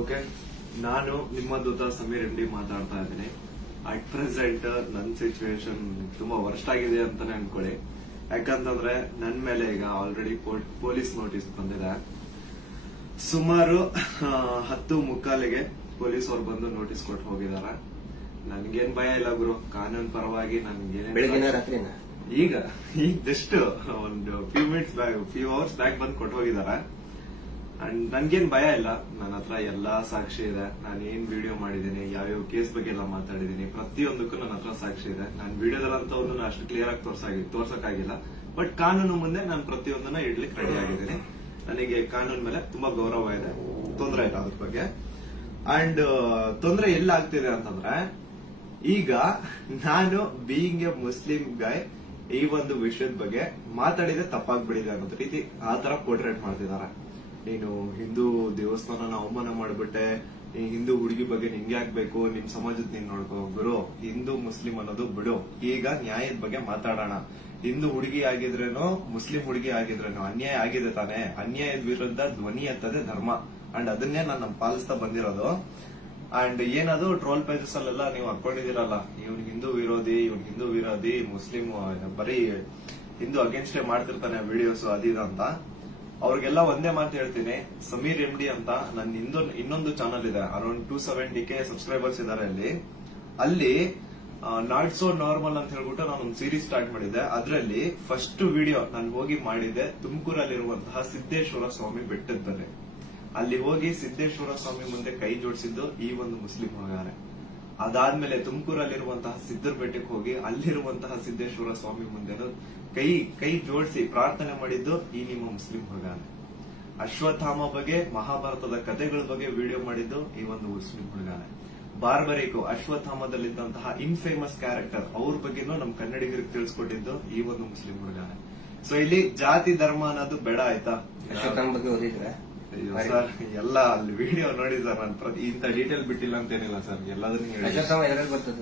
Okay, ನಾನು ನಿಮ್ಮ ದೂತ Sameer M D ಮಾತಾಡ್ತಾ ಇದ್ದೀನಿ. ಅಟ್ ಪ್ರೆಸೆಂಟ್ ನನ್ನ ಸಿಚುವೇಶನ್ ತುಂಬಾ ವರ್ಸ್ಟ್ ಆಗಿದೆ ಅಂತಾನೆ ಅನ್ಕೊಳ್ಳಿ. ಯಾಕಂತಂದ್ರೆ ನನ್ ಮೇಲೆ ಈಗ ಆಲ್ರೆಡಿ ಪೊಲೀಸ್ ನೋಟಿಸ್ ಬಂದಿದೆ. ಸುಮಾರು 10:45ಗೆ ಪೊಲೀಸ್ ಅವ್ರು ಬಂದು ನೋಟಿಸ್ ಕೊಟ್ಟು ಹೋಗಿದಾರೆ. ನನ್ಗೇನ್ ಭಯ ಇಲ್ಲ ಗುರು, ಕಾನೂನು ಪರವಾಗಿ ನನ್ಗೇನ್ ಈಗ ಜಸ್ಟ್ ಒಂದು ಫ್ಯೂ ಅವರ್ಸ್ ಬ್ಯಾಕ್ ಬಂದು ಕೊಟ್ಟು ಹೋಗಿದಾರೆ. ಅಂಡ್ ನನ್ಗೇನ್ ಭಯ ಇಲ್ಲ. ನನ್ನ ಹತ್ರ ಎಲ್ಲಾ ಸಾಕ್ಷಿ ಇದೆ. ನಾನು ಏನ್ ವಿಡಿಯೋ ಮಾಡಿದೀನಿ, ಯಾವ್ಯಾವ ಕೇಸ್ ಬಗ್ಗೆ ಎಲ್ಲ ಮಾತಾಡಿದೀನಿ, ಪ್ರತಿಯೊಂದಕ್ಕೂ ನನ್ನ ಹತ್ರ ಸಾಕ್ಷಿ ಇದೆ. ನಾನು ವಿಡಿಯೋದಲ್ಲಂತವನ್ನ ಅಷ್ಟು ಕ್ಲಿಯರ್ ಆಗಿ ತೋರ್ಸಕ್ಕಾಗಿಲ್ಲ, ಬಟ್ ಕಾನೂನು ಮುಂದೆ ನಾನು ಪ್ರತಿಯೊಂದನ್ನ ಇಡ್ಲಿಕ್ಕೆ ರೆಡಿ ಆಗಿದ್ದೀನಿ. ನನಗೆ ಕಾನೂನು ಮೇಲೆ ತುಂಬಾ ಗೌರವ ಇದೆ, ತೊಂದರೆ ಇಲ್ಲ ಅದ್ರ ಬಗ್ಗೆ. ಅಂಡ್ ತೊಂದರೆ ಎಲ್ಲ ಆಗ್ತಿದೆ ಅಂತಂದ್ರೆ, ಈಗ ನಾನು ಬೀಯಿಂಗ್ ಎ ಮುಸ್ಲಿಂ ಗಾಯ್ ಈ ಒಂದು ವಿಷಯದ ಬಗ್ಗೆ ಮಾತಾಡಿದ್ರೆ ತಪ್ಪಾಗ್ಬಿಡಿದೆ ಅನ್ನೋ ರೀತಿ ಆ ತರ ಪೋರ್ಟ್ರೇಟ್ ಮಾಡ್ತಿದ್ದಾರೆ. ನೀನು ಹಿಂದೂ ದೇವಸ್ಥಾನನ ಅವಮಾನ ಮಾಡ್ಬಿಟ್ಟೆ, ಹಿಂದೂ ಹುಡುಗಿ ಬಗ್ಗೆ ನಿಂಗೆ ಆಗ್ಬೇಕು, ನಿಮ್ ಸಮಾಜದ ನೀನ್ ನೋಡ್ಕೋ. ಗುರು, ಹಿಂದೂ ಮುಸ್ಲಿಂ ಅನ್ನೋದು ಬಿಡು. ಈಗ ನ್ಯಾಯದ ಬಗ್ಗೆ ಮಾತಾಡೋಣ. ಹಿಂದೂ ಹುಡುಗಿ ಆಗಿದ್ರೇನೋ ಮುಸ್ಲಿಂ ಹುಡುಗಿ ಆಗಿದ್ರೇನೋ ಅನ್ಯಾಯ ಆಗಿದೆ ತಾನೆ. ಅನ್ಯಾಯದ ವಿರುದ್ಧ ಧ್ವನಿ ಎತ್ತದೇ ಧರ್ಮ. ಅಂಡ್ ಅದನ್ನೇ ನಾನು ಪಾಲಿಸ್ತಾ ಬಂದಿರೋದು. ಅಂಡ್ ಏನದು ಟ್ರೋಲ್ ಪೇಜಸ್ ಅಲ್ಲೆಲ್ಲ ನೀವು ಹಾಕೊಂಡಿದಿರಲ್ಲ, ಇವ್ನು ಹಿಂದೂ ವಿರೋಧಿ ಮುಸ್ಲಿಂ ಬರೀ ಹಿಂದೂ ಅಗೇನ್ಸ್ಟ್ ಮಾಡ್ತಿರ್ತಾನೆ ವಿಡಿಯೋಸ್ ಅದಿದ ಅಂತ. ಅವ್ರಿಗೆಲ್ಲ ಒಂದೇ ಮಾತು ಹೇಳ್ತೀನಿ, ಸಮೀರ್ ಎಂ ಡಿ ಅಂತ ನನ್ನ ಇನ್ನೊಂದು ಚಾನಲ್ ಇದೆ. ಅರೌಂಡ್ 270K ಸಬ್ಸ್ಕ್ರೈಬರ್ಸ್ ಇದಾರೆ. ಅಲ್ಲಿ ನಾಟ್ ಸೋ ನಾರ್ಮಲ್ ಅಂತ ಹೇಳ್ಬಿಟ್ಟು ನಾನು ಒಂದು ಸೀರೀಸ್ ಸ್ಟಾರ್ಟ್ ಮಾಡಿದ್ದೆ. ಅದರಲ್ಲಿ ಫಸ್ಟ್ ವಿಡಿಯೋ ನಾನು ಹೋಗಿ ಮಾಡಿದ್ದೆ ತುಮಕೂರಲ್ಲಿರುವಂತಹ ಸಿದ್ದೇಶ್ವರ ಸ್ವಾಮಿ ಬೆಟ್ಟದ ಮೇಲೆ. ಅಲ್ಲಿ ಹೋಗಿ ಸಿದ್ದೇಶ್ವರ ಸ್ವಾಮಿ ಮುಂದೆ ಕೈ ಜೋಡಿಸಿದ್ದು ಈ ಒಂದು ಮುಸ್ಲಿಂ ಹುಡುಗಾನೆ. ಅದಾದ್ಮೇಲೆ ತುಮಕೂರಲ್ಲಿರುವಂತಹ ಸಿದ್ದರ ಬೆಟ್ಟಕ್ಕೆ ಹೋಗಿ ಅಲ್ಲಿರುವಂತಹ ಸಿದ್ದೇಶ್ವರ ಸ್ವಾಮಿ ಮುಂದೆ ಕೈ ಜೋಡಿಸಿ ಪ್ರಾರ್ಥನೆ ಮಾಡಿದ್ದು ಈ ನಿಮ್ಮ ಮುಸ್ಲಿಂ ಹುಡುಗಾನೆ. ಅಶ್ವತ್ಥಾಮ ಬಗ್ಗೆ, ಮಹಾಭಾರತದ ಕಥೆಗಳ ಬಗ್ಗೆ ವಿಡಿಯೋ ಮಾಡಿದ್ದು ಈ ಒಂದು ಮುಸ್ಲಿಂ ಹುಡುಗಾನೆ. ಬಾರ್ಬರಿಕು ಅಶ್ವತ್ಥಾಮದಲ್ಲಿದ್ದಂತಹ ಇನ್ಫೇಮಸ್ ಕ್ಯಾರೆಕ್ಟರ್ ಅವ್ರ ಬಗ್ಗೆನೂ ನಮ್ ಕನ್ನಡಿಗರಿಗೆ ತಿಳಿಸ್ಕೊಟ್ಟಿದ್ದು ಈ ಒಂದು ಮುಸ್ಲಿಂ ಹುಡುಗಾನೆ. ಸೊ ಇಲ್ಲಿ ಜಾತಿ ಧರ್ಮ ಅನ್ನೋದು ಬೇಡ, ಆಯ್ತಾ? ಅಶ್ವತ್ಥಾಮ ಬಗ್ಗೆ ಓದಿದ್ರೆ ಸರ್ ಎಲ್ಲ ಅಲ್ಲಿ ವಿಡಿಯೋ ನೋಡಿ ಸರ್. ನಾನು ಇಂತ ಡೀಟೇಲ್ ಬಿಟ್ಟಿಲ್ಲ ಅಂತೇನಿಲ್ಲ ಸರ್, ಎಲ್ಲದನ್ನೂ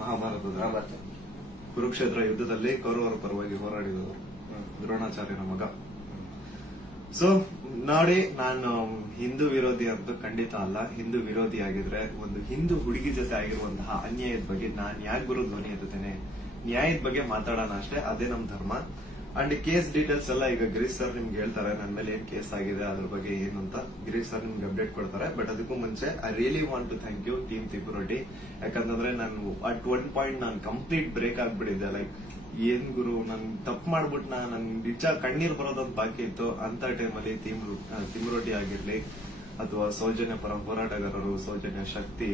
ಮಹಾಭಾರತದ ಕುರುಕ್ಷೇತ್ರ ಯುದ್ಧದಲ್ಲಿ ಕೌರವರ ಪರವಾಗಿ ಹೋರಾಡಿದವರು ದ್ರೋಣಾಚಾರ್ಯನ ಮಗ. ಸೊ ನೋಡಿ, ನಾನು ಹಿಂದೂ ವಿರೋಧಿ ಅಂತ ಖಂಡಿತ ಅಲ್ಲ. ಹಿಂದೂ ವಿರೋಧಿ ಆಗಿದ್ರೆ ಒಂದು ಹಿಂದೂ ಹುಡುಗಿ ಜೊತೆ ಆಗಿರುವಂತಹ ಅನ್ಯಾಯದ ಬಗ್ಗೆ ನಾನ್ ಯಾಕೆ ಗುರು ಧ್ವನಿ ಎತ್ತುತ್ತೇನೆ? ನ್ಯಾಯದ ಬಗ್ಗೆ ಮಾತಾಡೋಣ ಅಷ್ಟೇ, ಅದೇ ನಮ್ ಧರ್ಮ. ಅಂಡ್ ಕೇಸ್ ಡೀಟೇಲ್ಸ್ ಎಲ್ಲ ಈಗ ಗಿರೀಶ್ ಸರ್ ನಿಮ್ಗೆ ಹೇಳ್ತಾರೆ, ನನ್ನ ಮೇಲೆ ಏನ್ ಕೇಸ್ ಆಗಿದೆ ಅದ್ರ ಬಗ್ಗೆ ಏನು ಅಂತ ಗಿರೀಶ್ ಸರ್ ನಿಮ್ಗೆ ಅಪ್ಡೇಟ್ ಕೊಡ್ತಾರೆ. ಬಟ್ ಅದಕ್ಕೂ ಮುಂಚೆ I really want to thank you team ತಿಪುರೊಡ್ಡಿ. ಯಾಕಂತಂದ್ರೆ ನಾನು ಅಟ್ ಒನ್ ಪಾಯಿಂಟ್ ನಾನು ಕಂಪ್ಲೀಟ್ ಬ್ರೇಕ್ ಆಗ್ಬಿಟ್ಟಿದ್ದೆ. ಲೈಕ್ ಏನ್ ಗುರು, ನನ್ ತಪ್ಪು ಮಾಡ್ಬಿಟ್ನ, ನನ್ ನಿಜ ಕಣ್ಣೀರ್ ಬರೋದೊಂದು ಬಾಕಿ ಇತ್ತು. ಅಂತ ಟೈಮಲ್ಲಿ ತಿಮುರೊಡ್ಡಿ ಆಗಿರ್ಲಿ ಅಥವಾ ಸೌಜನ್ಯ ಪರ ಹೋರಾಟಗಾರರು, ಸೌಜನ್ಯ ಶಕ್ತಿ,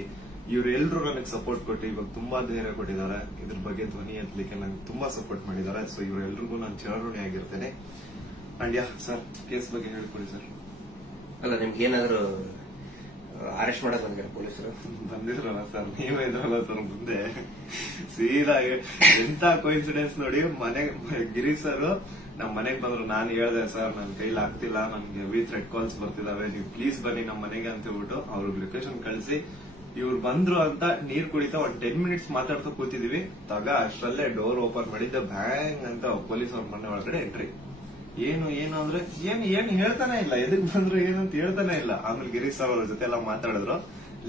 ಇವರೆಲ್ಲರೂ ನನಗೆ ಸಪೋರ್ಟ್ ಕೊಟ್ಟು ಇವಾಗ ತುಂಬಾ ಧೈರ್ಯ ಕೊಟ್ಟಿದ್ದಾರೆ. ಇದ್ರ ಬಗ್ಗೆ ಧ್ವನಿ ಎತ್ತಲಿಕ್ಕೆ ನಂಗೆ ತುಂಬಾ ಸಪೋರ್ಟ್ ಮಾಡಿದ್ದಾರೆ. ಸೊ ಇವರೆಲ್ರಿಗೂ ನಾನು ಚಿರಋಣಿ ಆಗಿರ್ತೇನೆ. ಅಂಡ್ ಯಾ ಸರ್, ಕೇಸ್ ಬಗ್ಗೆ ಹೇಳ್ಕೊಡಿ ಸರ್. ಅಲ್ಲ, ನಿಮ್ಗೆ ಏನಾದ್ರು ಅರೆಸ್ಟ್ ಮಾಡಕ್ ಬಂದಿರ ಪೊಲೀಸರು? ಬಂದಿದ್ರಲ್ಲ ಸರ್, ನೀವೇ ಇದ್ರಲ್ಲ ಸರ್ ಮುಂದೆ. ಸೀದಾ ಎಂತ ಕೋಇನ್ಸಿಡೆನ್ಸ್ ನೋಡಿ, ಗಿರೀಶ್ ಸರ್ ನಮ್ ಮನೆಗ್ ಬಂದ್ರು. ನಾನು ಹೇಳ್ದೆ, ಸರ್ ನನ್ ಕೈಲಿ ಆಗ್ತಿಲ್ಲ, ನನ್ಗೆ ಹೆವಿ ಥ್ರೆಡ್ ಕಾಲ್ಸ್ ಬರ್ತಿದಾವೆ, ನೀವು ಪ್ಲೀಸ್ ಬನ್ನಿ ನಮ್ಮ ಮನೆಗೆ ಅಂತ ಹೇಳ್ಬಿಟ್ಟು ಅವ್ರಿಗೆ ಲೊಕೇಶನ್ ಕಳಿಸಿ ಇವ್ರು ಬಂದ್ರು ಅಂತ ನೀರ್ ಕುಡಿತಾ ಒಂದ್ 10 ಮಿನಿಟ್ಸ್ ಮಾತಾಡ್ತಾ ಕೂತಿದೀವಿ. ಅಷ್ಟರಲ್ಲೇ ಡೋರ್ ಓಪನ್ ಮಾಡಿದ್ದೆ, ಬ್ಯಾಂಗ್ ಅಂತ ಪೊಲೀಸ್ ಅವ್ರ ಮನೆ ಒಳಗಡೆ ಎಂಟ್ರಿ. ಏನು ಅಂದ್ರೆ ಏನ್ ಹೇಳ್ತಾನೆ ಇಲ್ಲ, ಎದಕ್ ಬಂದ್ರು ಏನಂತ ಹೇಳ್ತಾನೆ ಇಲ್ಲ. ಆಮೇಲೆ ಗಿರೀಶ್ ಸರ್ ಅವ್ರ ಜೊತೆ ಎಲ್ಲ ಮಾತಾಡಿದ್ರು.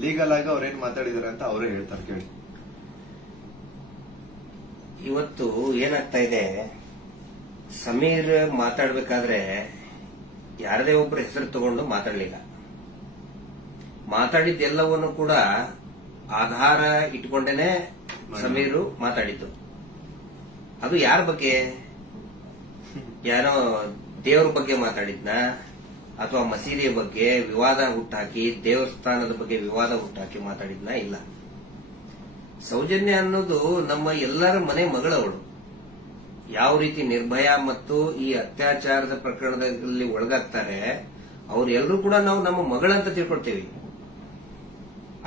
ಲೀಗಲ್ ಆಗಿ ಅವ್ರೇನ್ ಮಾತಾಡಿದಾರೆ ಅಂತ ಅವರೇ ಹೇಳ್ತಾರೆ, ಕೇಳಿ. ಇವತ್ತು ಏನಾಗ್ತಾ ಇದೆ, ಸಮೀರ್ ಮಾತಾಡ್ಬೇಕಾದ್ರೆ ಯಾರದೇ ಒಬ್ಬರ ಹೆಸರು ತಗೊಂಡು ಮಾತಾಡ್ಲಿಲ್ಲ. ಮಾತಾಡಿದ್ದೆಲ್ಲವನ್ನು ಕೂಡ ಆಧಾರ ಇಟ್ಕೊಂಡೇನೆ ಸಮೀರು ಮಾತಾಡಿದ್ದು. ಅದು ಯಾರ ಬಗ್ಗೆ? ಯಾರೋ ದೇವರ ಬಗ್ಗೆ ಮಾತಾಡಿದ್ನ, ಅಥವಾ ಮಸೀದಿಯ ಬಗ್ಗೆ ವಿವಾದ ಹುಟ್ಟಾಕಿ, ದೇವಸ್ಥಾನದ ಬಗ್ಗೆ ವಿವಾದ ಹುಟ್ಟಾಕಿ ಮಾತಾಡಿದ್ನ? ಇಲ್ಲ. ಸೌಜನ್ಯ ಅನ್ನೋದು ನಮ್ಮ ಎಲ್ಲರ ಮನೆ ಮಗಳವಳು. ಯಾವ ರೀತಿ ನಿರ್ಭಯ ಮತ್ತು ಈ ಅತ್ಯಾಚಾರದ ಪ್ರಕರಣದಲ್ಲಿ ಒಳಗಾಗ್ತಾರೆ, ಅವ್ರೆಲ್ಲರೂ ಕೂಡ ನಾವು ನಮ್ಮ ಮಗಳಂತ ತಿಳ್ಕೊಳ್ತೇವೆ.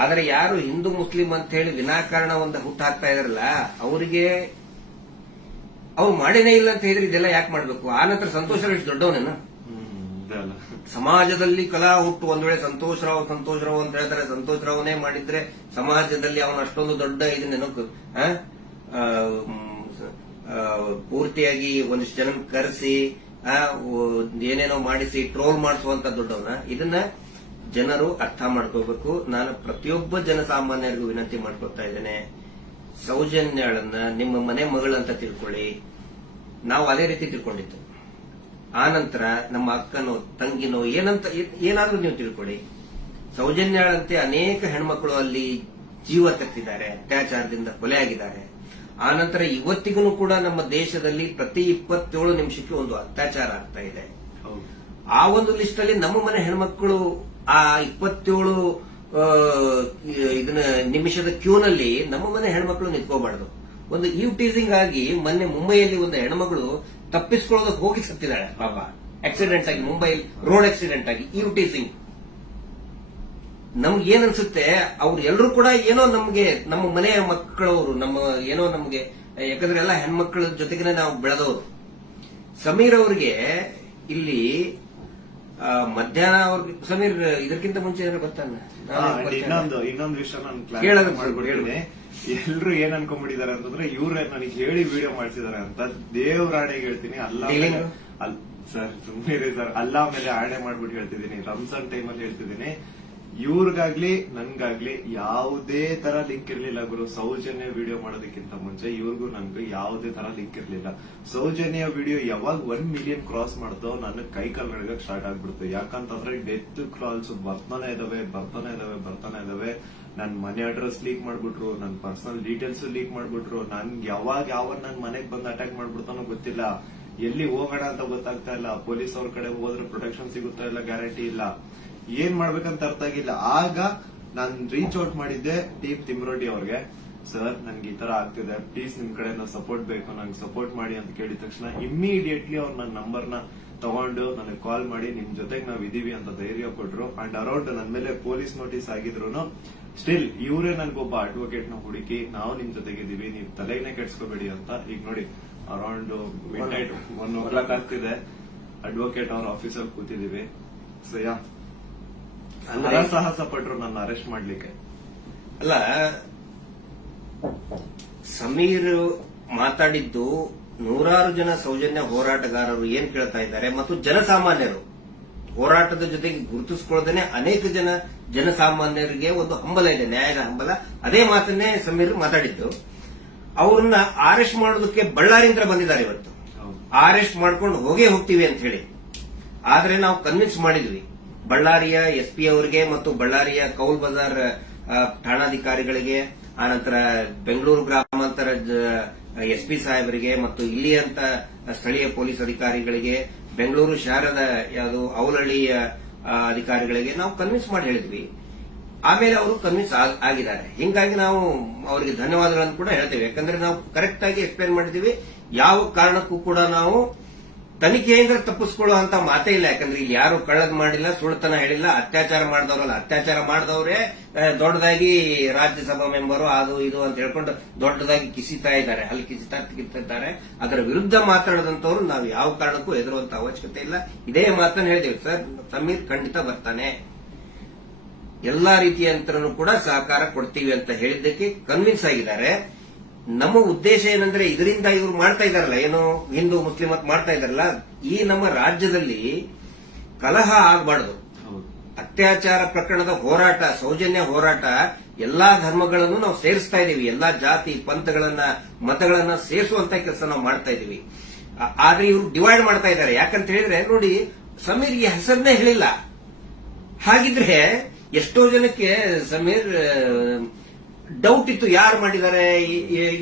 ಆದರೆ ಯಾರು ಹಿಂದೂ ಮುಸ್ಲಿಂ ಅಂತ ಹೇಳಿ ವಿನಾಕಾರಣ ಒಂದು ಹುಟ್ಟು ಹಾಕ್ತಾ ಇದಾರಲ್ಲ, ಅವರಿಗೆ ಅವ್ರು ಮಾಡೇನೇ ಇಲ್ಲ ಅಂತ ಹೇಳಿದ್ರೆ ಇದೆಲ್ಲ ಯಾಕೆ ಮಾಡ್ಬೇಕು? ಆ ನಂತರ ಸಂತೋಷ್ ರಾವ್ ಎಷ್ಟು ದೊಡ್ಡವನೇನ? ಸಮಾಜದಲ್ಲಿ ಕಲಾ ಹುಟ್ಟು ಒಂದ್ ವೇಳೆ ಸಂತೋಷ್ ರಾವ್ ಅಂತ ಹೇಳ್ತಾರೆ, ಸಂತೋಷ್ ರಾವ್ನೇ ಮಾಡಿದ್ರೆ ಸಮಾಜದಲ್ಲಿ ಅವನು ಅಷ್ಟೊಂದು ದೊಡ್ಡ ಇದನ್ನೇನೋ ಪೂರ್ತಿಯಾಗಿ ಒಂದಿಷ್ಟು ಜನ ಕರೆಸಿ ಏನೇನೋ ಮಾಡಿಸಿ ಟ್ರೋಲ್ ಮಾಡಿಸುವಂತ ದೊಡ್ಡವನ. ಇದನ್ನ ಜನರು ಅರ್ಥ ಮಾಡ್ಕೋಬೇಕು. ನಾನು ಪ್ರತಿಯೊಬ್ಬ ಜನಸಾಮಾನ್ಯರಿಗೂ ವಿನಂತಿ ಮಾಡ್ಕೊತಾ ಇದ್ದೇನೆ, ಸೌಜನ್ಯಳನ್ನ ನಿಮ್ಮ ಮನೆ ಮಗಳಂತ ತಿಳ್ಕೊಳ್ಳಿ. ನಾವು ಅದೇ ರೀತಿ ತಿಳ್ಕೊಂಡಿದ್ದು. ಆ ನಂತರ ನಮ್ಮ ಅಕ್ಕನೋ ತಂಗಿನೋ ಏನಾದ್ರೂ ನೀವು ತಿಳ್ಕೊಳ್ಳಿ. ಸೌಜನ್ಯಳಂತೆ ಅನೇಕ ಹೆಣ್ಮಕ್ಳು ಅಲ್ಲಿ ಜೀವ ತೆತ್ತಿದ್ದಾರೆ, ಅತ್ಯಾಚಾರದಿಂದ ಕೊಲೆ ಆಗಿದ್ದಾರೆ. ಆ ನಂತರ ಇವತ್ತಿಗೂ ಕೂಡ ನಮ್ಮ ದೇಶದಲ್ಲಿ ಪ್ರತಿ 27 ನಿಮಿಷಕ್ಕೆ ಒಂದು ಅತ್ಯಾಚಾರ ಆಗ್ತಾ ಇದೆ. ಆ ಒಂದು ಲಿಸ್ಟ್ ಅಲ್ಲಿ ನಮ್ಮ ಮನೆ ಹೆಣ್ಮಕ್ಳು ಆ 27 ಇದನ್ನ ನಿಮಿಷದ ಕ್ಯೂನಲ್ಲಿ ನಮ್ಮ ಮನೆ ಹೆಣ್ಮಕ್ಳು ನಿಂತ್ಕೋಬಾರ್ದು. ಒಂದು ಟೀಸಿಂಗ್ ಆಗಿ ಮೊನ್ನೆ ಮುಂಬೈಯಲ್ಲಿ ಒಂದು ಹೆಣ್ಮಗಳು ತಪ್ಪಿಸ್ಕೊಳ್ಳೋದಕ್ಕೆ ಹೋಗಿ ಸತ್ತಿದ್ದಾಳೆ ಪಾಪ, ಆಕ್ಸಿಡೆಂಟ್ ಆಗಿ, ಮುಂಬೈಲಿ ರೋಡ್ ಆಕ್ಸಿಡೆಂಟ್ ಆಗಿ. ಟೀಸಿಂಗ್ ನಮ್ಗೆ ಏನ್ ಅನ್ಸುತ್ತೆ, ಅವ್ರು ಎಲ್ಲರೂ ಕೂಡ ಏನೋ ನಮ್ಗೆ ನಮ್ಮ ಮನೆಯ ಮಕ್ಕಳವರು, ಏನೋ ನಮ್ಗೆ, ಯಾಕಂದ್ರೆ ಎಲ್ಲ ಹೆಣ್ಮಕ್ಳ ಜೊತೆಗೆ ನಾವು ಬೆಳೆದವರು. ಸಮೀರ್ ಅವ್ರಿಗೆ ಇಲ್ಲಿ ಮಧ್ಯಾಹ್ನ ಅವ್ರಿಗೆ, ಸಮೀರ್ ಇದಕ್ಕಿಂತ ಮುಂಚೆ ಏನಾದ್ರು ಬರ್ತಾನೆ. ಇನ್ನೊಂದು ವಿಷಯ ನಾನು ಕ್ಲಾರಿಫೈ ಮಾಡ್ಕೊಡ್ತೀನಿ. ಎಲ್ರು ಏನ್ ಅನ್ಕೊಂಡ್ಬಿಟ್ಟಿದ್ದಾರೆ ಅಂತಂದ್ರೆ ಇವ್ರೆ ನನಗೆ ಹೇಳಿ ವಿಡಿಯೋ ಮಾಡ್ಸಿದಾರೆ ಅಂತ. ದೇವ್ರಾಣೆಗೆ ಹೇಳ್ತೀನಿ, ಸರ್ ಸುಮ್ಮನೆ ಸರ್, ಅಲ್ಲಾ ಮೇಲೆ ಆಣೆ ಮಾಡ್ಬಿಟ್ಟು ಹೇಳ್ತಿದ್ದೀನಿ, ರಂಜಾನ್ ಟೈಮಲ್ಲಿ ಹೇಳ್ತಿದ್ದೀನಿ. ಇವ್ರಿಗಾಗ್ಲಿ ನನ್ಗಾಗ್ಲಿ ಯಾವುದೇ ತರ ಲಿಂಕ್ ಇರ್ಲಿಲ್ಲ ಗುರು. ಸೌಜನ್ಯ ವಿಡಿಯೋ ಮಾಡೋದಕ್ಕಿಂತ ಮುಂಚೆ ಇವ್ರಿಗೂ ನನ್ಗೂ ಯಾವುದೇ ತರ ಲಿಂಕ್ ಇರ್ಲಿಲ್ಲ. ಸೌಜನ್ಯ ವಿಡಿಯೋ ಯಾವಾಗ 1 ಮಿಲಿಯನ್ ಕ್ರಾಸ್ ಮಾಡ್ತೋ ನನ್ನ ಕೈ ಕಾಲ್ ನಡಗಕ್ ಸ್ಟಾರ್ಟ್ ಆಗ್ಬಿಡ್ತು. ಯಾಕಂತಂದ್ರೆ ಡೆತ್ ಕಾಲ್ಸ್ ಬರ್ತಾನೆ ಇದಾವೆ. ನನ್ ಮನೆ ಅಡ್ರೆಸ್ ಲೀಕ್ ಮಾಡ್ಬಿಟ್ರು, ನನ್ ಪರ್ಸನಲ್ ಡೀಟೇಲ್ಸ್ ಲೀಕ್ ಮಾಡ್ಬಿಟ್ರು. ನನ್ಗೆ ಯಾವಾಗ ನನ್ ಮನೆಗ್ ಬಂದು ಅಟ್ಯಾಕ್ ಮಾಡ್ಬಿಡ್ತಾನೋ ಗೊತ್ತಿಲ್ಲ. ಎಲ್ಲಿ ಹೋಗೋಣ ಅಂತ ಗೊತ್ತಾಗ್ತಾ ಇಲ್ಲ. ಪೊಲೀಸ್ ಅವ್ರ ಕಡೆ ಹೋದ್ರೆ ಪ್ರೊಟೆಕ್ಷನ್ ಸಿಗುತ್ತಾ ಇಲ್ಲ, ಗ್ಯಾರಂಟಿ ಇಲ್ಲ. ಏನ್ ಮಾಡ್ಬೇಕಂತ ಅರ್ಥ ಆಗಿಲ್ಲ. ಆಗ ನಾನ್ ರೀಚ್ ಔಟ್ ಮಾಡಿದ್ದೆ ಟೀಮ್ ತಿಮ್ರೋಡಿ ಅವ್ರಿಗೆ. ಸರ್ ನನ್ಗೆ ಈ ತರ ಆಗ್ತಿದೆ, ಪ್ಲೀಸ್ ನಿಮ್ ಕಡೆ ಸಪೋರ್ಟ್ ಬೇಕು, ನಂಗೆ ಸಪೋರ್ಟ್ ಮಾಡಿ ಅಂತ ಕೇಳಿದ ತಕ್ಷಣ ಇಮ್ಮಿಡಿಯೇಟ್ಲಿ ಅವ್ರು ನನ್ನ ನಂಬರ್ನ ತಗೊಂಡು ನನಗೆ ಕಾಲ್ ಮಾಡಿ ನಿಮ್ ಜೊತೆಗೆ ನಾವ್ ಇದೀವಿ ಅಂತ ಧೈರ್ಯ ಕೊಟ್ರು. ಅಂಡ್ ಅರೌಂಡ್ ನನ್ ಮೇಲೆ ಪೊಲೀಸ್ ನೋಟಿಸ್ ಆಗಿದ್ರು ಸ್ಟಿಲ್ ಇವರೇ ನನ್ಗೊಬ್ಬ ಅಡ್ವೊಕೇಟ್ ನ ಹುಡುಕಿ ನಾವು ನಿಮ್ ಜೊತೆಗಿದ್ದೀವಿ, ನೀವ್ ತಲೆನೇ ಕೆಡ್ಸ್ಕೋಬೇಡಿ ಅಂತ. ಈಗ ನೋಡಿ ಅರೌಂಡ್ ಮಿಡ್ ನೈಟ್ 1 ಆಗ್ತಿದೆ, ಅಡ್ವೊಕೇಟ್ ಅವ್ರ ಆಫೀಸಲ್ಲಿ ಕೂತಿದೀವಿ. ಸೊ ಸಾಹಸ ಪಟ್ರು ನನ್ನ ಅರೆಸ್ಟ್ ಮಾಡ್ಲಿಕ್ಕೆ. ಅಲ್ಲ, ಸಮೀರ್ ಮಾತಾಡಿದ್ದು ನೂರಾರು ಜನ ಸೌಜನ್ಯ ಹೋರಾಟಗಾರರು ಏನ್ ಕೇಳ್ತಾ ಇದ್ದಾರೆ ಮತ್ತು ಜನಸಾಮಾನ್ಯರು ಹೋರಾಟದ ಜೊತೆಗೆ ಗುರುತಿಸಿಕೊಳ್ಳದೇನೆ ಅನೇಕ ಜನಸಾಮಾನ್ಯರಿಗೆ ಒಂದು ಹಂಬಲ ಇದೆ, ನ್ಯಾಯದ ಹಂಬಲ. ಅದೇ ಮಾತನ್ನೇ ಸಮೀರ್ ಮಾತಾಡಿದ್ದು. ಅವ್ರನ್ನ ಅರೆಸ್ಟ್ ಮಾಡೋದಕ್ಕೆ ಬಳ್ಳಾರಿಯಿಂದ ಬಂದಿದ್ದಾರೆ ಇವತ್ತು. ಅರೆಸ್ಟ್ ಮಾಡ್ಕೊಂಡು ಹೋಗ್ತೀವಿ ಅಂತ ಹೇಳಿ. ಆದ್ರೆ ನಾವು ಕನ್ವಿನ್ಸ್ ಮಾಡಿದ್ವಿ ಬಳ್ಳಾರಿಯ ಎಸ್ಪಿ ಅವರಿಗೆ ಮತ್ತು ಬಳ್ಳಾರಿಯ ಕೌಲ್ ಬಜಾರ್ ಠಾಣಾಧಿಕಾರಿಗಳಿಗೆ, ಆನಂತರ ಬೆಂಗಳೂರು ಗ್ರಾಮಾಂತರ ಎಸ್ಪಿ ಸಾಹೇಬರಿಗೆ ಮತ್ತು ಇಲ್ಲಿಯಂತ ಸ್ಥಳೀಯ ಪೊಲೀಸ್ ಅಧಿಕಾರಿಗಳಿಗೆ, ಬೆಂಗಳೂರು ಶಹರದ ಯಾವುದು ಅವಲಹಳ್ಳಿಯ ಅಧಿಕಾರಿಗಳಿಗೆ ನಾವು ಕನ್ವಿನ್ಸ್ ಮಾಡಿ ಹೇಳಿದ್ವಿ. ಆಮೇಲೆ ಅವರು ಕನ್ವಿನ್ಸ್ ಆಗಿದ್ದಾರೆ. ಹಿಂಗಾಗಿ ನಾವು ಅವರಿಗೆ ಧನ್ಯವಾದಗಳನ್ನು ಕೂಡ ಹೇಳ್ತೇವೆ. ಯಾಕಂದ್ರೆ ನಾವು ಕರೆಕ್ಟ್ ಆಗಿ ಎಕ್ಸ್ಪ್ಲೇನ್ ಮಾಡಿದೀವಿ. ಯಾವ ಕಾರಣಕ್ಕೂ ಕೂಡ ನಾವು ತನಿಖೆಯಿಂದ ತಪ್ಪಿಸ್ಕೊಳ್ಳುವಂತ ಮಾತೇ ಇಲ್ಲ. ಯಾಕಂದ್ರೆ ಇಲ್ಲಿ ಯಾರು ಕಳ್ಳದ್ ಮಾಡಿಲ್ಲ, ಸುಳ್ತನ ಹೇಳಿಲ್ಲ, ಅತ್ಯಾಚಾರ ಮಾಡಿದವರಲ್ಲ. ಅತ್ಯಾಚಾರ ಮಾಡಿದವರೇ ದೊಡ್ಡದಾಗಿ ರಾಜ್ಯಸಭಾ ಮೆಂಬರು ಅದು ಇದು ಅಂತ ಹೇಳ್ಕೊಂಡು ದೊಡ್ಡದಾಗಿ ಕಿಸಿತಾ ಇದ್ದಾರೆ, ಅಲ್ಲಿ ಕಿಸಿತಾರೆ. ಅದರ ವಿರುದ್ಧ ಮಾತಾಡದಂತವ್ರು ನಾವು ಯಾವ ಕಾರಣಕ್ಕೂ ಎದುರುವಂತ ಅವಶ್ಯಕತೆ ಇಲ್ಲ. ಇದೇ ಮಾತನ್ನು ಹೇಳಿದೇವೆ. ಸರ್ ಸಮೀರ್ ಖಂಡಿತ ಬರ್ತಾನೆ, ಎಲ್ಲಾ ರೀತಿಯಂತರನು ಕೂಡ ಸಹಕಾರ ಕೊಡ್ತೀವಿ ಅಂತ ಹೇಳಿದ್ದಕ್ಕೆ ಕನ್ವಿನ್ಸ್ ಆಗಿದ್ದಾರೆ. ನಮ್ಮ ಉದ್ದೇಶ ಏನಂದ್ರೆ ಇದರಿಂದ ಇವರು ಮಾಡ್ತಾ ಇದಾರಲ್ಲ, ಏನು ಹಿಂದೂ ಮುಸ್ಲಿಂ ಅಂತ ಮಾಡ್ತಾ ಇದಾರಲ್ಲ, ಈ ನಮ್ಮ ರಾಜ್ಯದಲ್ಲಿ ಕಲಹ ಆಗಬಾರ್ದು. ಅತ್ಯಾಚಾರ ಪ್ರಕರಣದ ಹೋರಾಟ, ಸೌಜನ್ಯ ಹೋರಾಟ, ಎಲ್ಲಾ ಧರ್ಮಗಳನ್ನು ನಾವು ಸೇರಿಸ್ತಾ ಇದೀವಿ. ಎಲ್ಲಾ ಜಾತಿ ಪಂಥಗಳನ್ನ ಮತಗಳನ್ನ ಸೇರಿಸುವಂತ ಕೆಲಸ ನಾವು ಮಾಡ್ತಾ ಇದೀವಿ. ಆದ್ರೆ ಇವರು ಡಿವೈಡ್ ಮಾಡ್ತಾ ಇದ್ದಾರೆ. ಯಾಕಂತ ಹೇಳಿದ್ರೆ ನೋಡಿ, ಸಮೀರ್ಗೆ ಹೆಸರನ್ನೇ ಹೇಳಿಲ್ಲ. ಹಾಗಿದ್ರೆ ಎಷ್ಟೋ ಜನಕ್ಕೆ ಸಮೀರ್ ಡೌಟ್ ಇತ್ತು, ಯಾರು ಮಾಡಿದ್ದಾರೆ,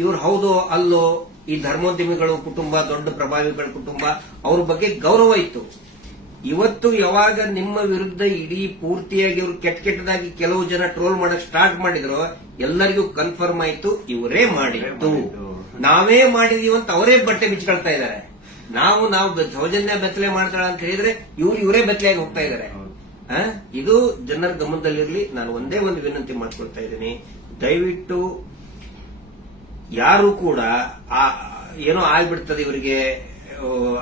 ಇವ್ರು ಹೌದೋ ಅಲ್ಲೋ. ಈ ಧರ್ಮೋದ್ಯಮಿಗಳು ಕುಟುಂಬ, ದೊಡ್ಡ ಪ್ರಭಾವಿಗಳ ಕುಟುಂಬ, ಅವ್ರ ಬಗ್ಗೆ ಗೌರವ ಇತ್ತು. ಇವತ್ತು ಯಾವಾಗ ನಿಮ್ಮ ವಿರುದ್ಧ ಇಡೀ ಪೂರ್ತಿಯಾಗಿ ಇವರು ಕೆಟ್ಟದಾಗಿ ಕೆಲವು ಜನ ಟ್ರೋಲ್ ಮಾಡಕ್ ಸ್ಟಾರ್ಟ್ ಮಾಡಿದ್ರು, ಎಲ್ಲರಿಗೂ ಕನ್ಫರ್ಮ್ ಆಯ್ತು ಇವರೇ ಮಾಡಿದ್ದು, ನಾವೇ ಮಾಡಿದೀವಿ ಅಂತ ಅವರೇ ಬಟ್ಟೆ ಬಿಚ್ಕೊಳ್ತಾ ಇದ್ದಾರೆ. ನಾವು ಸೌಜನ್ಯ ಬೆತ್ತಲೆ ಮಾಡ್ತಾಳ ಅಂತ ಹೇಳಿದ್ರೆ ಇವರೇ ಬೆತ್ತಲೆಯಾಗಿ ಹೋಗ್ತಾ ಇದ್ದಾರೆ. ಇದು ಜನರ ಗಮನದಲ್ಲಿರಲಿ. ನಾನು ಒಂದೇ ಒಂದು ವಿನಂತಿ ಮಾಡ್ಕೊಳ್ತಾ ಇದ್ದೀನಿ, ದಯವಿಟ್ಟು ಯಾರು ಕೂಡ ಏನೋ ಆಗ್ಬಿಡ್ತದೆ ಇವರಿಗೆ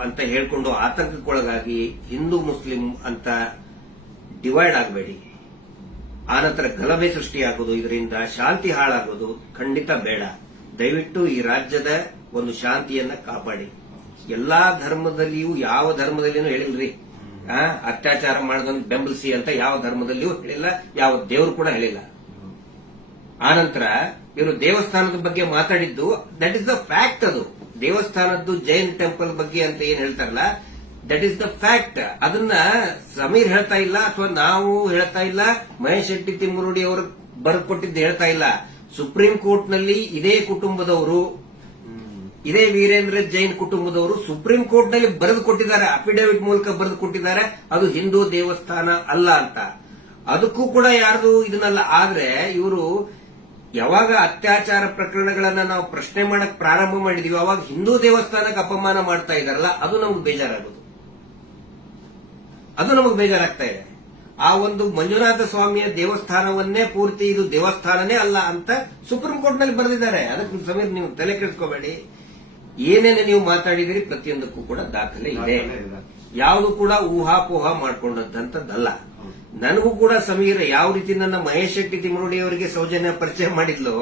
ಅಂತ ಹೇಳ್ಕೊಂಡು ಆತಂಕಕ್ಕೊಳಗಾಗಿ ಹಿಂದೂ ಮುಸ್ಲಿಂ ಅಂತ ಡಿವೈಡ್ ಆಗಬೇಡಿ. ಆನಂತರ ಗಲಭೆ ಸೃಷ್ಟಿಯಾಗೋದು, ಇದರಿಂದ ಶಾಂತಿ ಹಾಳಾಗೋದು ಖಂಡಿತ ಬೇಡ. ದಯವಿಟ್ಟು ಈ ರಾಜ್ಯದ ಒಂದು ಶಾಂತಿಯನ್ನ ಕಾಪಾಡಿ. ಎಲ್ಲಾ ಧರ್ಮದಲ್ಲಿಯೂ ಯಾವ ಧರ್ಮದಲ್ಲಿಯೂ ಹೇಳಿಲ್ರಿ, ಅತ್ಯಾಚಾರ ಮಾಡೋದನ್ನು ಬೆಂಬಲಿಸಿ ಅಂತ ಯಾವ ಧರ್ಮದಲ್ಲಿಯೂ ಹೇಳಿಲ್ಲ, ಯಾವ ದೇವರು ಕೂಡ ಹೇಳಿಲ್ಲ. ಆನಂತರ ಇವರು ದೇವಸ್ಥಾನದ ಬಗ್ಗೆ ಮಾತಾಡಿದ್ದು ದಟ್ ಇಸ್ ದ ಫ್ಯಾಕ್ಟ್. ಅದು ದೇವಸ್ಥಾನದ್ದು ಜೈನ್ ಟೆಂಪಲ್ ಬಗ್ಗೆ ಅಂತ ಏನ್ ಹೇಳ್ತಾರಲ್ಲ, ದಟ್ ಇಸ್ ದ ಫ್ಯಾಕ್ಟ್. ಅದನ್ನ ಸಮೀರ್ ಹೇಳ್ತಾ ಇಲ್ಲ, ಅಥವಾ ನಾವು ಹೇಳ್ತಾ ಇಲ್ಲ, ಮಹೇಶ್ ಶೆಟ್ಟಿ ತಿಮ್ಮರುಡಿ ಅವರು ಬರೆದುಕೊಟ್ಟಿದ್ದು ಹೇಳ್ತಾ ಇಲ್ಲ. ಸುಪ್ರೀಂ ಕೋರ್ಟ್ ನಲ್ಲಿ ಇದೇ ಕುಟುಂಬದವರು, ಇದೇ ವೀರೇಂದ್ರ ಜೈನ್ ಕುಟುಂಬದವರು ಸುಪ್ರೀಂ ಕೋರ್ಟ್ ನಲ್ಲಿ ಬರೆದು ಕೊಟ್ಟಿದ್ದಾರೆ, ಅಫಿಡವಿಟ್ ಮೂಲಕ ಬರೆದು ಕೊಟ್ಟಿದ್ದಾರೆ, ಅದು ಹಿಂದೂ ದೇವಸ್ಥಾನ ಅಲ್ಲ ಅಂತ. ಅದಕ್ಕೂ ಕೂಡ ಯಾರ್ದು ಇದನ್ನಲ್ಲ. ಆದ್ರೆ ಇವರು ಯಾವಾಗ ಅತ್ಯಾಚಾರ ಪ್ರಕರಣಗಳನ್ನ ನಾವು ಪ್ರಶ್ನೆ ಮಾಡಕ್ ಪ್ರಾರಂಭ ಮಾಡಿದೀವಿ, ಅವಾಗ ಹಿಂದೂ ದೇವಸ್ಥಾನಕ್ಕೆ ಅಪಮಾನ ಮಾಡ್ತಾ ಇದಾರಲ್ಲ, ಅದು ನಮ್ಗೆ ಬೇಜಾರಾಗೋದು, ಅದು ನಮಗೆ ಬೇಜಾರಾಗ್ತಾ ಇದೆ. ಆ ಒಂದು ಮಂಜುನಾಥ ಸ್ವಾಮಿಯ ದೇವಸ್ಥಾನವನ್ನೇ ಪೂರ್ತಿ ಇದು ದೇವಸ್ಥಾನನೇ ಅಲ್ಲ ಅಂತ ಸುಪ್ರೀಂ ಕೋರ್ಟ್ ನಲ್ಲಿ ಬರೆದಿದ್ದಾರೆ. ಅದಕ್ಕೆ ಸಮೀರ್ ನೀವು ತಲೆ ಕೆಡಿಸ್ಕೋಬೇಡಿ. ಏನೇನು ನೀವು ಮಾತಾಡಿದಿರಿ ಪ್ರತಿಯೊಂದಕ್ಕೂ ಕೂಡ ದಾಖಲೆ ಇದೆ. ಯಾವುದು ಕೂಡ ಊಹಾಪೋಹ ಮಾಡ್ಕೊಂಡಂತದ್ದಲ್ಲ. ನನಗೂ ಕೂಡ ಸಮೀರ್ ಯಾವ ರೀತಿ ನನ್ನ ಮಹೇಶ್ ಶೆಟ್ಟಿ ತಿಮ್ಮರುಡಿ ಅವರಿಗೆ ಸೌಜನ್ಯ ಪರಿಚಯ ಮಾಡಿದ್ಲು,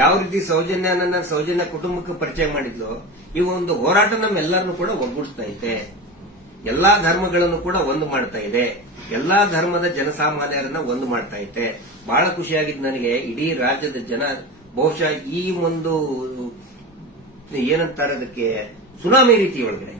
ಯಾವ ರೀತಿ ಸೌಜನ್ಯ ಕುಟುಂಬಕ್ಕೆ ಪರಿಚಯ ಮಾಡಿದ್ಲು, ಈ ಒಂದು ಹೋರಾಟ ನಮ್ಮೆಲ್ಲರನ್ನು ಕೂಡ ಒಗ್ಗೂಡಿಸ್ತಾ ಇದೆ. ಎಲ್ಲಾ ಧರ್ಮಗಳನ್ನು ಕೂಡ ಒಂದು ಮಾಡ್ತಾ ಇದೆ, ಎಲ್ಲಾ ಧರ್ಮದ ಜನಸಾಮಾನ್ಯರನ್ನ ಒಂದು ಮಾಡ್ತಾ ಇದೆ. ಬಹಳ ಖುಷಿಯಾಗಿದ್ದು ನನಗೆ. ಇಡೀ ರಾಜ್ಯದ ಜನ ಬಹುಶಃ ಈ ಒಂದು ಏನಂತಾರೆ ಅದಕ್ಕೆ ಸುನಾಮಿ ರೀತಿ ಒಳಗಡೆ.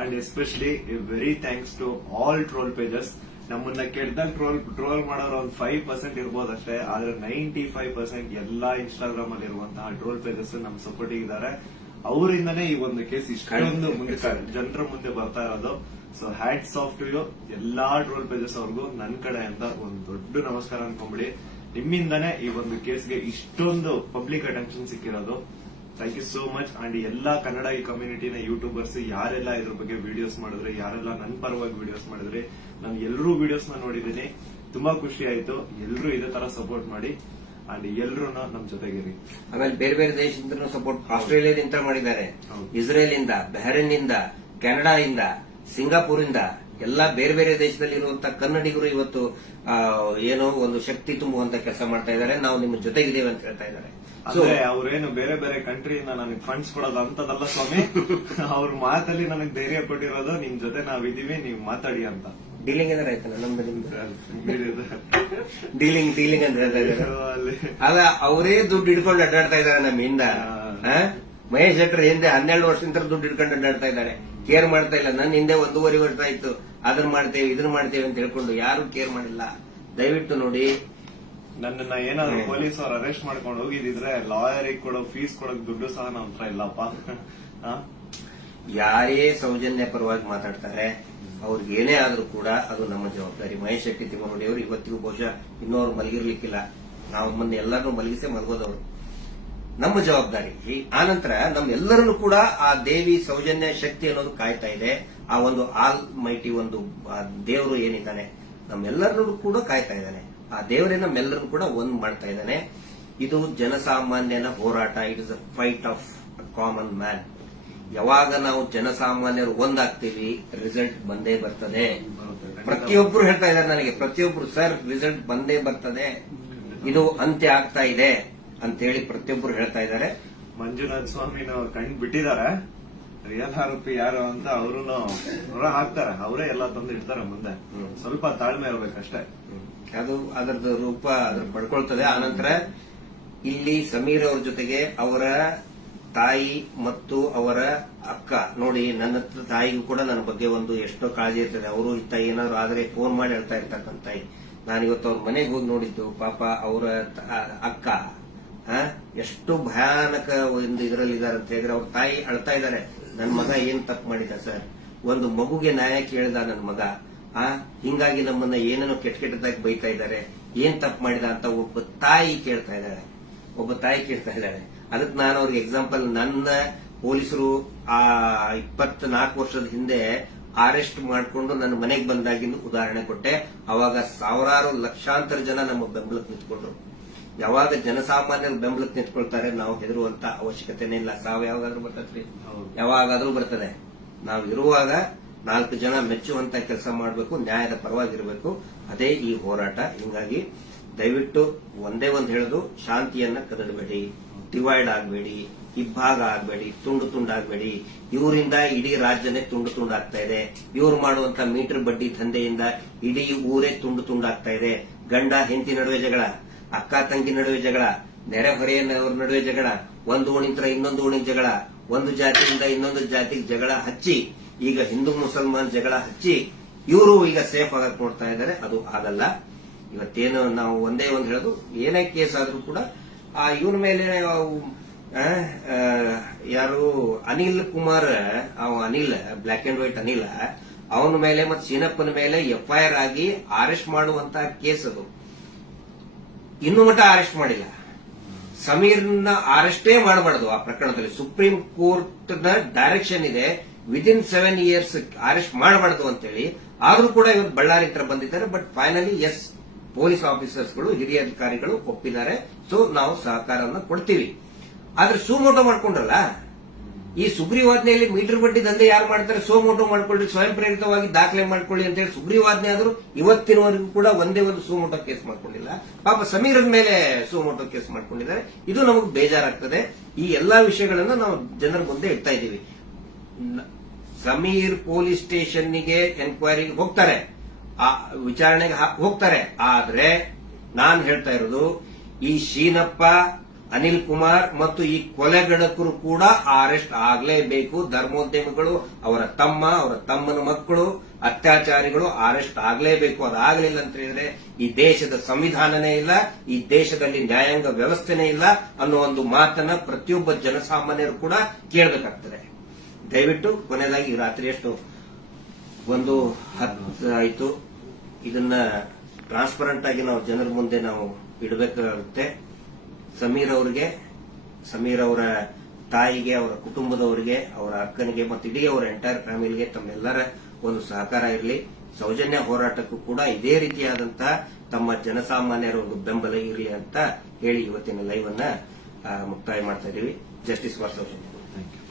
And especially very thanks to all troll pages. ನಮ್ಮನ್ನ ಕೆಟ್ಟದಾಗ ಟ್ರೋಲ್ ಮಾಡೋರು ಒಂದು 5% ಇರ್ಬೋದಷ್ಟೇ, ಆದ್ರೆ 95% ಎಲ್ಲಾ ಇನ್ಸ್ಟಾಗ್ರಾಮ್ ಅಲ್ಲಿ ಇರುವಂತಹ ಟ್ರೋಲ್ ಪೇಜಸ್ ನಮ್ ಸಪೋರ್ಟ್ ಇದ್ದಾರೆ. ಅವರಿಂದನೇ ಈ ಒಂದು ಕೇಸ್ ಇಷ್ಟೊಂದು ಜನರ ಮುಂದೆ ಬರ್ತಾ ಇರೋದು. So hats off to you ಎಲ್ಲಾ ಟ್ರೋಲ್ ಪೇಜಸ್ ಅವ್ರಿಗೂ ನನ್ನ ಕಡೆಯಿಂದ ಒಂದು ದೊಡ್ಡ ನಮಸ್ಕಾರ ಅನ್ಕೊಂಬಿಡಿ. ನಿಮ್ಮಿಂದನೇ ಈ ಒಂದು ಕೇಸ್ಗೆ ಇಷ್ಟೊಂದು ಪಬ್ಲಿಕ್ ಅಟೆನ್ಷನ್ ಸಿಕ್ಕಿರೋದು. Thank you so much. And ಎಲ್ಲಾ ಕನ್ನಡ ಈ ಕಮ್ಯುನಿಟಿನ ಯೂಟ್ಯೂಬರ್ಸ್ ಯಾರೆಲ್ಲ ಇದ್ರ ಬಗ್ಗೆ ವಿಡಿಯೋಸ್ ಮಾಡಿದ್ರೆ, ಯಾರೆಲ್ಲ ನನ್ನ ಪರವಾಗಿ ವಿಡಿಯೋಸ್ ಮಾಡಿದ್ರೆ, ನಾನು ಎಲ್ಲರೂ ವಿಡಿಯೋಸ್ ನ ನೋಡಿದ್ದೀನಿ. ತುಂಬಾ ಖುಷಿ ಆಯ್ತು. ಎಲ್ಲರೂ ಇದೇ ತರ ಸಪೋರ್ಟ್ ಮಾಡಿ ಅಂಡ್ ಎಲ್ಲರೂ ನಮ್ ಜೊತೆಗಿರಿ. ಆಮೇಲೆ ಬೇರೆ ಬೇರೆ ದೇಶದಿಂದ ಸಪೋರ್ಟ್, ಆಸ್ಟ್ರೇಲಿಯಾದಿಂದ ಮಾಡಿದ್ದಾರೆ, ಇಸ್ರೇಲ್ ಇಂದ, ಬಹರೇನ್ ಇಂದ, ಕೆನಡಾ ಇಂದ, ಸಿಂಗಾಪುರ್ ಇಂದ, ಎಲ್ಲಾ ಬೇರೆ ಬೇರೆ ದೇಶದಲ್ಲಿರುವಂತಹ ಕನ್ನಡಿಗರು ಇವತ್ತು ಏನೋ ಒಂದು ಶಕ್ತಿ ತುಂಬುವಂತ ಕೆಲಸ ಮಾಡ್ತಾ ಇದ್ದಾರೆ. ನಾವು ನಿಮ್ಮ ಜೊತೆಗಿದ್ದೇವೆ ಅಂತ ಹೇಳ್ತಾ ಇದ್ದಾರೆ. ಅಂದ್ರೆ ಅವ್ರೇನು ಬೇರೆ ಬೇರೆ ಕಂಟ್ರಿಯಿಂದ ನನಗೆ ಫಂಡ್ಸ್ ಕೊಡೋದು ಅಂತದಲ್ಲ ಸ್ವಾಮಿ. ಅವ್ರ ಮಾತಲ್ಲಿ ನನಗೆ ಧೈರ್ಯ ಕೊಟ್ಟಿರೋದು ನಿಮ್ ಜೊತೆ ನಾವಿದೀವಿ, ನೀವು ಮಾತಾಡಿ ಅಂತ. ಡೀಲಿಂಗ್ ಏನಾರ ಆಯ್ತಲ್ಲ ನಮ್ದು ನಿಮ್ದು ಡೀಲಿಂಗ್ ಅಂತ ಹೇಳ್ತಾ ಇದ್ದಾರೆ. ಅಲ್ಲ, ಅವರೇ ದುಡ್ಡು ಹಿಡ್ಕೊಂಡು ಅಡ್ಡಾಡ್ತಾ ಇದ್ದಾರೆ ನಮ್ಮಿಂದ. ಮಹೇಶ್ ಶೆಟ್ಟರ್ ಹಿಂದೆ 12 ವರ್ಷದಿಂದ ದುಡ್ಡು ಹಿಡ್ಕೊಂಡು ಅಡ್ಡಾಡ್ತಾ ಇದ್ದಾರೆ. ಕೇರ್ ಮಾಡ್ತಾ ಇಲ್ಲ. ನನ್ನ ಹಿಂದೆ 1.5 ವರ್ಷ ಆಯ್ತು ಅದನ್ನ ಮಾಡ್ತೇವೆ ಇದನ್ನ ಮಾಡ್ತೇವೆ ಅಂತ ಹೇಳ್ಕೊಂಡು ಯಾರು ಕೇರ್ ಮಾಡಿಲ್ಲ. ದಯವಿಟ್ಟು ನೋಡಿ, ನನ್ನನ್ನ ಏನಾದ್ರು ಪೊಲೀಸ್ ಅವ್ರು ಅರೆಸ್ಟ್ ಮಾಡ್ಕೊಂಡು ಹೋಗಿದ್ರೆ ಲಾಯರಿಗೆ ಕೊಡೋ ಫೀಸ್ ಕೊಡೋಕ್ ದುಡ್ಡು ಸಹ ನಮ್ಮ ಹತ್ರ ಇಲ್ಲಪ್ಪ. ಯಾರೇ ಸೌಜನ್ಯ ಪರವಾಗಿ ಮಾತಾಡ್ತಾರೆ, ಅವ್ರಿಗೆ ಏನೇ ಆದ್ರೂ ಕೂಡ ಅದು ನಮ್ಮ ಜವಾಬ್ದಾರಿ. ಮಹೇಶ್ ಶೆಟ್ಟಿ ತಿಮ್ಮರುಡಿ ಅವರು ಇವತ್ತಿಗೂ ಬಹುಶಃ ಇನ್ನೂ ಅವ್ರು ಮಲಗಿರ್ಲಿಕ್ಕಿಲ್ಲ. ನಾವು ಮೊನ್ನೆ ಎಲ್ಲರನ್ನೂ ಮಲಗಿಸೇ ಮಲಗೋದವರು. ನಮ್ಮ ಜವಾಬ್ದಾರಿ. ಆನಂತರ ನಮ್ಮೆಲ್ಲರನ್ನು ಕೂಡ ಆ ದೇವಿ ಸೌಜನ್ಯ ಶಕ್ತಿ ಅನ್ನೋದು ಕಾಯ್ತಾ ಇದೆ. ಆ ಒಂದು ಆಲ್ ಮೈಟಿ ಒಂದು ದೇವರು ಏನಿದ್ದಾನೆ ನಮ್ಮೆಲ್ಲರನ್ನು ಕೂಡ ಕಾಯ್ತಾ ಇದ್ದಾನೆ. ಆ ದೇವರೇ ನಮ್ಮೆಲ್ಲರನ್ನು ಕೂಡ ಒಂದ್ ಮಾಡ್ತಾ ಇದ್ದಾನೆ. ಇದು ಜನಸಾಮಾನ್ಯನ ಹೋರಾಟ. It is a fight of common man. ಯಾವಾಗ ನಾವು ಜನಸಾಮಾನ್ಯರು ಒಂದಾಗ್ತೀವಿ, ರಿಸಲ್ಟ್ ಬಂದೇ ಬರ್ತದೆ. ಪ್ರತಿಯೊಬ್ಬರು ಹೇಳ್ತಾ ಇದ್ದಾರೆ ನನಗೆ, ಪ್ರತಿಯೊಬ್ಬರು ಸರ್ ರಿಸಲ್ಟ್ ಬಂದೇ ಬರ್ತದೆ, ಇದು ಅಂತ್ಯ ಆಗ್ತಾ ಇದೆ ಅಂತೇಳಿ ಪ್ರತಿಯೊಬ್ಬರು ಹೇಳ್ತಾ ಇದ್ದಾರೆ. ಮಂಜುನಾಥ ಸ್ವಾಮಿನ ಕಂಡು ಬಿಟ್ಟಿದ್ದಾರೆ. ರಿಯಲ್ ಆರೋಪಿ ಯಾರು ಅಂತ ಅವರು ಹೊರ ಹಾಕ್ತಾರೆ. ಅವರೇ ಎಲ್ಲ ತಂದು ಇಡ್ತಾರೆ ಮುಂದೆ. ಸ್ವಲ್ಪ ತಾಳ್ಮೆ ಇರ್ಬೇಕಷ್ಟೇ. ಅದು ಅದರದ್ದು ರೂಪ ಅದ್ರ ಪಡ್ಕೊಳ್ತದೆ. ಆನಂತರ ಇಲ್ಲಿ ಸಮೀರ್ ಅವ್ರ ಜೊತೆಗೆ ಅವರ ತಾಯಿ ಮತ್ತು ಅವರ ಅಕ್ಕ ನೋಡಿ, ನನ್ನ ತಾಯಿಗೂ ಕೂಡ ನನ್ನ ಬಗ್ಗೆ ಒಂದು ಎಷ್ಟೋ ಕಾಳಜಿ ಇರ್ತದೆ. ಅವರು ಇತ್ತ ಏನಾದ್ರು ಆದ್ರೆ ಫೋನ್ ಮಾಡಿ ಹೇಳ್ತಾ ಇರ್ತಕ್ಕಂಥ ತಾಯಿ. ನಾನಿವತ್ತು ಅವ್ರ ಮನೆಗೆ ಹೋಗಿ ನೋಡಿದ್ದು. ಪಾಪ ಅವರ ಅಕ್ಕ ಎಷ್ಟು ಭಯಾನಕ ಒಂದು ಇದರಲ್ಲಿದ್ದಾರೆ ಅಂತ ಹೇಳಿದ್ರೆ, ಅವ್ರ ತಾಯಿ ಅಳ್ತಾ ಇದ್ದಾರೆ. ನನ್ನ ಮಗ ಏನ್ ತಪ್ಪು ಮಾಡಿದ ಸರ್, ಒಂದು ಮಗುಗೆ ನ್ಯಾಯ ಕೇಳಿದ ನನ್ನ ಮಗ, ಹಿಂಗಾಗಿ ನಮ್ಮನ್ನ ಏನೇನೋ ಕೆಟ್ಟದಾಗಿ ಬೈತಾ ಇದ್ದಾರೆ, ಏನ್ ತಪ್ಪು ಮಾಡಿದ ಅಂತ ಒಬ್ಬ ತಾಯಿ ಕೇಳ್ತಾ ಇದ್ದಾಳೆ. ಅದಕ್ಕೆ ನಾನು ಅವ್ರಿಗೆ ಎಕ್ಸಾಂಪಲ್, ನನ್ನ ಪೊಲೀಸರು ಆ 24 ವರ್ಷದ ಹಿಂದೆ ಅರೆಸ್ಟ್ ಮಾಡಿಕೊಂಡು ನನ್ನ ಮನೆಗೆ ಬಂದಾಗಿಂದು ಉದಾಹರಣೆ ಕೊಟ್ಟೆ. ಅವಾಗ ಸಾವಿರಾರು ಲಕ್ಷಾಂತರ ಜನ ನಮ್ಮ ಬೆಂಬಲಕ್ಕೆ ನಿಂತ್ಕೊಂಡ್ರು. ಯಾವಾಗ ಜನಸಾಮಾನ್ಯರು ಬೆಂಬಲಕ್ಕೆ ನಿಂತ್ಕೊಳ್ತಾರೆ, ನಾವು ಹೆದರುವಂತ ಅವಶ್ಯಕತೆನೇ ಇಲ್ಲ. ಸಾವು ಯಾವಾಗಾದ್ರೂ ಬರ್ತದ್ರಿ, ಯಾವಾಗಾದ್ರೂ ಬರ್ತದೆ. ನಾವು ಇರುವಾಗ 4 ಜನ ಮೆಚ್ಚುವಂತ ಕೆಲಸ ಮಾಡಬೇಕು, ನ್ಯಾಯದ ಪರವಾಗಿರಬೇಕು. ಅದೇ ಈ ಹೋರಾಟ. ಹಿಂಗಾಗಿ ದಯವಿಟ್ಟು ಒಂದೇ ಒಂದು ಹೇಳೋದು, ಶಾಂತಿಯನ್ನ ಕದಡಬೇಡಿ, ಡಿವೈಡ್ ಆಗಬೇಡಿ. ಇಬ್ಬಾಗ ಆಗ್ಬೇಡಿ, ತುಂಡು ತುಂಡಾಗಬೇಡಿ. ಇವರಿಂದ ಇಡೀ ರಾಜ್ಯನೇ ತುಂಡು ತುಂಡಾಗ್ತಾ ಇದೆ. ಇವ್ರು ಮಾಡುವಂತ ಮೀಟರ್ ಬಡ್ಡಿ ದಂಧೆಯಿಂದ ಇಡೀ ಊರೇ ತುಂಡು ತುಂಡಾಗ್ತಾ ಇದೆ. ಗಂಡ ಹೆಂಡತಿ ನಡುವೆ ಜಗಳ, ಅಕ್ಕ ತಂಗಿ ನಡುವೆ ಜಗಳ, ನೆರೆಹೊರೆಯವ್ರ ನಡುವೆ ಜಗಳ, ಒಂದು ಓಣಿಂತ್ರ ಇನ್ನೊಂದು ಓಣಿಗೆ ಜಗಳ, ಒಂದು ಜಾತಿಯಿಂದ ಇನ್ನೊಂದು ಜಾತಿಗೆ ಜಗಳ ಹಚ್ಚಿ, ಈಗ ಹಿಂದೂ ಮುಸಲ್ಮಾನ್ ಜಗಳ ಹಚ್ಚಿ ಇವರು ಈಗ ಸೇಫ್ ಆಗಕ್ ನೋಡ್ತಾ ಇದ್ದಾರೆ. ಅದು ಆಗಲ್ಲ. ಇವತ್ತೇನು ನಾವು ಒಂದೇ ಒಂದು ಹೇಳೋದು, ಏನೇ ಕೇಸ್ ಆದ್ರೂ ಕೂಡ ಆ ಇವನ ಮೇಲೆ ಯಾರು Anil Kumar, Anil black and white Anil, ಅವನ ಮೇಲೆ ಮತ್ತು ಸೀನಪ್ಪನ ಮೇಲೆ ಎಫ್ಐಆರ್ ಆಗಿ ಅರೆಸ್ಟ್ ಮಾಡುವಂತ ಕೇಸ್ ಅದು. ಇನ್ನೂ ಮಟ್ಟ ಅರೆಸ್ಟ್ ಮಾಡಿಲ್ಲ. ಸಮೀರ್ನ ಅರೆಸ್ಟೇ ಮಾಡಬಾರ್ದು ಆ ಪ್ರಕರಣದಲ್ಲಿ. ಸುಪ್ರೀಂ ಕೋರ್ಟ್ ನ ಡೈರೆಕ್ಷನ್ ಇದೆ, ವಿದಿನ್ 7 years ಅರೆಸ್ಟ್ ಮಾಡಬಾರ್ದು ಅಂತೇಳಿ. ಆದ್ರೂ ಕೂಡ ಇವತ್ತು ಬಳ್ಳಾರಿ ಹತ್ರ ಬಂದಿದ್ದಾರೆ. ಬಟ್ ಫೈನಲಿ ಎಸ್, ಪೊಲೀಸ್ ಆಫೀಸರ್ಸ್ಗಳು, ಹಿರಿಯ ಅಧಿಕಾರಿಗಳು ಒಪ್ಪಿದ್ದಾರೆ. ಸೊ ನಾವು ಸಹಕಾರವನ್ನು ಕೊಡ್ತೀವಿ. ಆದ್ರೆ ಸುಮೋಟೋ ಮಾಡ್ಕೊಂಡ್ರಲ್ಲ, ಈ ಸುಗ್ರೀವಾಜ್ಞೆಯಲ್ಲಿ ಮೀಟರ್ ಬಡ್ಡಿ ದಂಧೆ ಯಾರು ಮಾಡ್ತಾರೆ, ಸುಮೋಟೋ ಮಾಡ್ಕೊಳ್ಳಿ, ಸ್ವಯಂ ಪ್ರೇರಿತವಾಗಿ ದಾಖಲೆ ಮಾಡ್ಕೊಳ್ಳಿ ಅಂತ ಹೇಳಿ ಸುಗ್ರೀವಾಜ್ಞೆ ಆದ್ರೂ ಇವತ್ತಿನವರೆಗೂ ಕೂಡ ಒಂದೇ ಒಂದು ಸುಮೋಟೋ ಕೇಸ್ ಮಾಡ್ಕೊಂಡಿಲ್ಲ. ಪಾಪ ಸಮೀರನ ಮೇಲೆ ಸುಮೋಟೋ ಕೇಸ್ ಮಾಡ್ಕೊಂಡಿದ್ದಾರೆ. ಇದು ನಮಗೆ ಬೇಜಾರಾಗ್ತದೆ. ಈ ಎಲ್ಲಾ ವಿಷಯಗಳನ್ನ ನಾವು ಜನರ ಮುಂದೆ ಇಡ್ತಾ ಇದ್ದೀವಿ. ಸಮೀರ್ ಪೊಲೀಸ್ ಸ್ಟೇಷನ್ಗೆ ಎನ್ಕ್ವೈರಿಗೆ ಹೋಗ್ತಾರೆ, ಆ ವಿಚಾರಣೆಗೆ ಹೋಗ್ತಾರೆ. ಆದ್ರೆ ನಾನ್ ಹೇಳ್ತಾ ಇರೋದು, ಈ ಶೀನಪ್ಪ, ಅನಿಲ್ ಕುಮಾರ್ ಮತ್ತು ಈ ಕೊಲೆಗಡಕರು ಕೂಡ ಅರೆಸ್ಟ್ ಆಗಲೇಬೇಕು. ಧರ್ಮೋದ್ಯಮಿಗಳು, ಅವರ ತಮ್ಮ, ಅವರ ತಮ್ಮನ ಮಕ್ಕಳು, ಅತ್ಯಾಚಾರಿಗಳು ಅರೆಸ್ಟ್ ಆಗಲೇಬೇಕು. ಅದಾಗಲಿಲ್ಲ ಅಂತ ಹೇಳಿದ್ರೆ ಈ ದೇಶದ ಸಂವಿಧಾನನೇ ಇಲ್ಲ, ಈ ದೇಶದಲ್ಲಿ ನ್ಯಾಯಾಂಗ ವ್ಯವಸ್ಥೆನೇ ಇಲ್ಲ ಅನ್ನೋ ಒಂದು ಮಾತನ್ನ ಪ್ರತಿಯೊಬ್ಬ ಜನಸಾಮಾನ್ಯರು ಕೂಡ ಕೇಳಬೇಕಾಗ್ತದೆ. ದಯವಿಟ್ಟು ಕೊನೆಯದಾಗಿ ರಾತ್ರಿ ಎಷ್ಟು 1:10 ಆಯಿತು. ಇದನ್ನ ಟ್ರಾನ್ಸ್ಪರೆಂಟ್ ಆಗಿ ನಾವು ಜನರ ಮುಂದೆ ನಾವು ಇಡಬೇಕಾಗುತ್ತೆ. ಸಮೀರ್ ಅವರ ತಾಯಿಗೆ, ಅವರ ಕುಟುಂಬದವರಿಗೆ, ಅವರ ಅಕ್ಕನಿಗೆ ಮತ್ತು ಇಡೀ ಅವರ ಎಂಟೈರ್ ಫ್ಯಾಮಿಲಿಗೆ ತಮ್ಮೆಲ್ಲರ ಒಂದು ಸಹಕಾರ ಇರಲಿ. ಸೌಜನ್ಯ ಹೋರಾಟಕ್ಕೂ ಕೂಡ ಇದೇ ರೀತಿಯಾದಂತಹ ತಮ್ಮ ಜನಸಾಮಾನ್ಯರ ಒಂದು ಬೆಂಬಲ ಇರಲಿ ಅಂತ ಹೇಳಿ ಇವತ್ತಿನ ಲೈವ್ ಅನ್ನ ಮುಕ್ತಾಯ ಮಾಡ್ತಾ ಇದ್ದೀವಿ. Justice for Soujanya. Thank you.